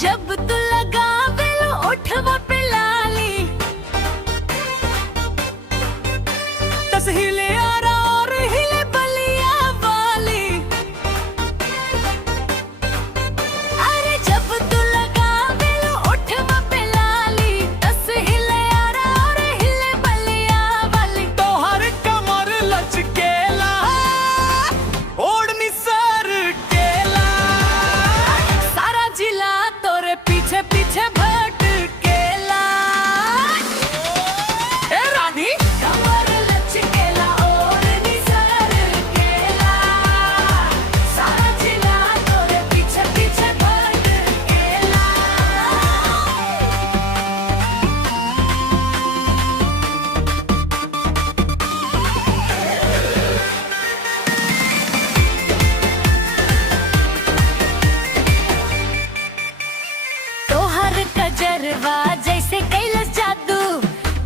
जब तू लगा बेलो ओठवा पे लाली, दस हिले आरा और हिले बलिया वाली। अरे जब तू लगा बेलो ओठवा पे लाली, दस हिले आरा और हिले बलिया वाली। तो हर कमर लचकेला, ओढ़नी सर केला, सारा जिला तोरे पीछे पीछे भटकेला। ए रानी कमर लचकेला ओढ़नी सर केला, सारा जिला तोरे पीछे पीछे भटकेला। तोहर कजरवा जैसे कैलस जादू,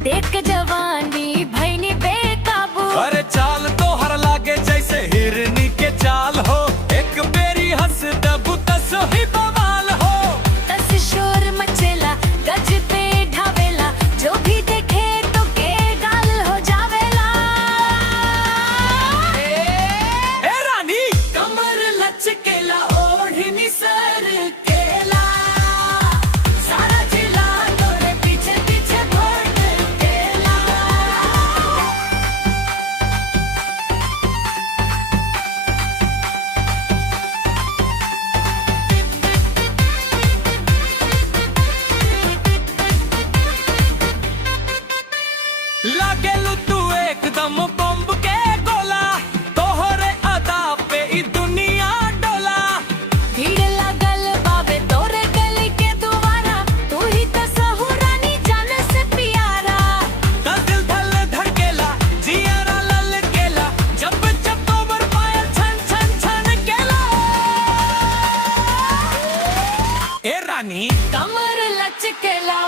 देख के जवानी भैनी बेकाबू। अरे चाल तो हर लागे जैसे हिरनी के चाल हो, एक बेरी हंस दबू तस ही बवाल हो। तस शोर मचेला गज पे ढावेला, जो भी देखे तो के गाल हो जावेला। ए रानी कमर लचकेला ओढ़नी सर केला, सारा जिला तोरे पीछे पीछे भटकेला। लागेलू तू एकदम बम्ब के गोला, तोहरे अदा पे ई दुनिया डोला। भीड़ लगल बाबे तोरे गली के दुआरा, तू ही तो सहुरानी जान से प्यारा। का दिल धल धड़केला, जियारा लल केला, जब जब तोमर पायल छन छन छन केला। ए रानी कमर लचकेला